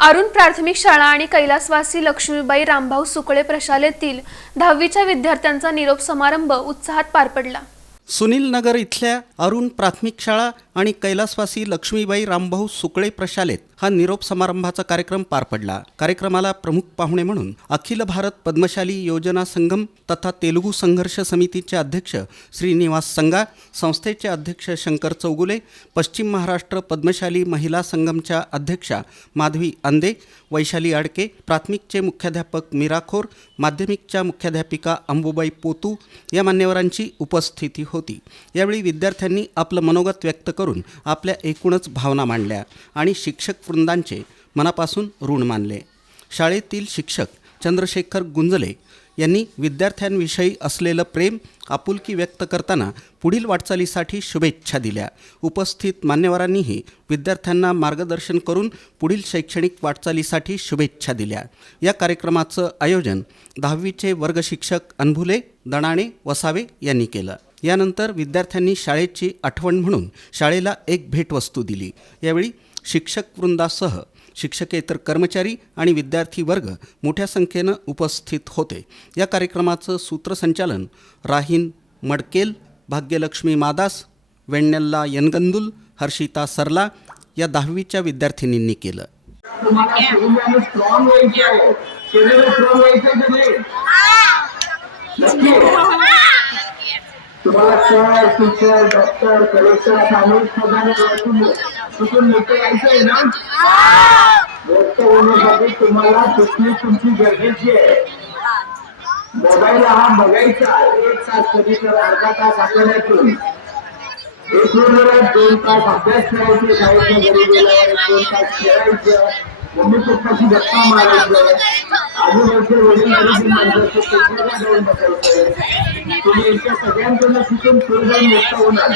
अरुण प्राथमिक शाळा आणि कैलासवासी लक्ष्मीबाई रामभाऊ सुकळे प्रशालेतील 10वीच्या विद्यार्थ्यांचा निरोप समारंभ उत्साहात पार पडला। सुनील नगर इथल्या अरुण प्राथमिक शाळा आणि कैलासवासी लक्ष्मीबाई रामभाऊ सुकळे प्रशालेत हा निरोप समारंभाचा कार्यक्रम पार पडला। कार्यक्रमाला प्रमुख पाहुणे म्हणून अखिल भारत पद्मशाली योजना संगम तथा तेलुगू संघर्ष समितीचे अध्यक्ष श्रीनिवास संगा, संस्थेचे अध्यक्ष शंकर चौगुले, पश्चिम महाराष्ट्र पद्मशाली महिला संगमच्या अध्यक्षा माधवी अंदे, वैशाली आडके, प्राथमिकचे मुख्याध्यापक मीरा खोर, माध्यमिकच्या मुख्याध्यापिका अंबुबाई पोतू या मान्यवरांची उपस्थिती होती। यावेळी विद्यार्थ्यांनी आपलं मनोगत व्यक्त करून आपल्या एकूणच भावना मांडल्या आणि शिक्षक वृंदांचे मनापासून ऋण मानले। शाळेतील शिक्षक चंद्रशेखर गुंजले यांनी विद्यार्थ्यांविषयी असलेलं प्रेम आपुलकी व्यक्त करताना पुढील वाटचालीसाठी शुभेच्छा दिल्या। उपस्थित मान्यवरांनीही विद्यार्थ्यांना मार्गदर्शन करून पुढील शैक्षणिक वाटचालीसाठी शुभेच्छा दिल्या। या कार्यक्रमाचं आयोजन 10वीचे वर्ग शिक्षक अनभुले, दणाणे, वसावे यांनी केलं। यानंतर विद्यार्थ्यांनी शाळेची आठवण म्हणून शाळेला एक भेटवस्तू दिली। यावेळी शिक्षक वृंदासह शिक्षकेतर कर्मचारी आणि विद्यार्थी वर्ग मोठ्या संख्येनं उपस्थित होते। या कार्यक्रमाचं सूत्रसंचालन राहीन मडकेल, भाग्यलक्ष्मी मादास, वेण्णल्ला यनगंदुल, हर्षिता सरला या 10वीच्या विद्यार्थिनींनी केलं। तुम्हाला सर, टीचर, डॉक्टर, कलेक्टर सामाजिक तिथून मोठं यायचं आहे ना। मोठं होण्यासाठी तुम्हाला फिटनेस तुमची गरजेची आहे। मोबाईल हा बघायचा 1 तास, कधी तर अर्धा तास आठवड्यातून, एक वेळेला 2 तास अभ्यास करायचे, शाळेच्या घरी गेल्यावर 2 तास खेळायचं, मम्मी पप्पाची गप्पा मारायचं, आजूबाजूचे वडील माणसाचं जाऊन बसायचं। तुम्ही यांच्या सगळ्यांकडून शिकून पुढे जाऊन मोठं होणार।